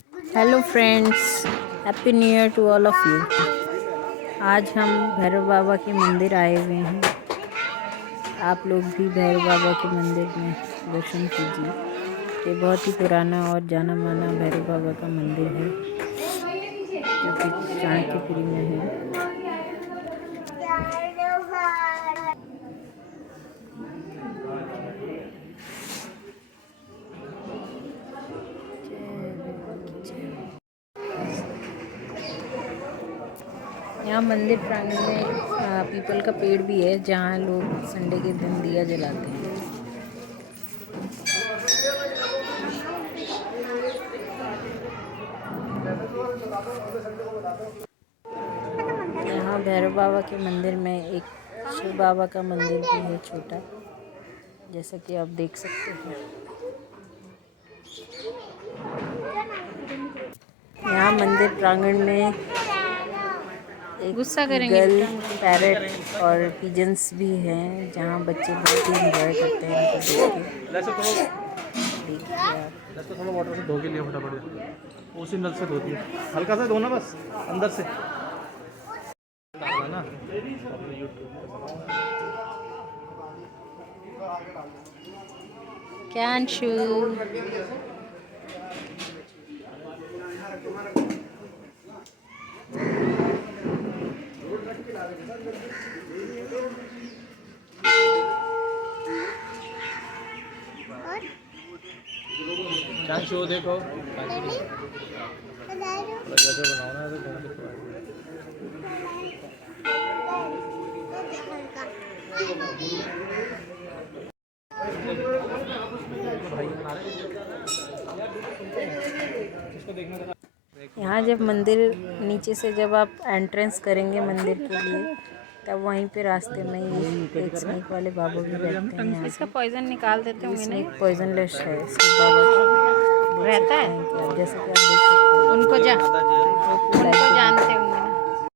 Hello friends, happy new year to all of you. आज हम भैरव बाबा के मंदिर आए हुए हैं। आप लोग भी भैरव बाबा के मंदिर में दर्शन कीजिए। ये बहुत ही पुराना और जाना माना भैरव बाबा का मंदिर है जो कि चाणक्यपुरी में है। यहाँ मंदिर प्रांगण में पीपल का पेड़ भी है जहाँ लोग संडे के दिन दिया जलाते हैं। यहाँ भैरव बाबा के मंदिर में एक शिव बाबा का मंदिर भी है छोटा, जैसा कि आप देख सकते हैं। यहाँ मंदिर प्रांगण में एक ईगल, पैरट और पिजन्स भी हैं जहाँ बच्चे बहुत ही एंजॉय करते हैं इनको देख के। देखिए आप। थोड़ा वाटर से धो के लिए फटाफट उसी नल से धोती है, हल्का सा धोना बस अंदर से ना। कैंशू शो देखो जैसे बनाना है। यहाँ जब मंदिर नीचे से जब आप एंट्रेंस करेंगे मंदिर के लिए, तब वहीं पे रास्ते में ही एक स्नेक वाले बाबा भी बैठते हैं। यहाँ इसका पॉइजन निकाल देते होंगे नहीं? स्नेक पॉइजनलेस है इसके बाबा रहता है, जैसे कि आप देख सकते हैं। उनको जानते होंगे ना।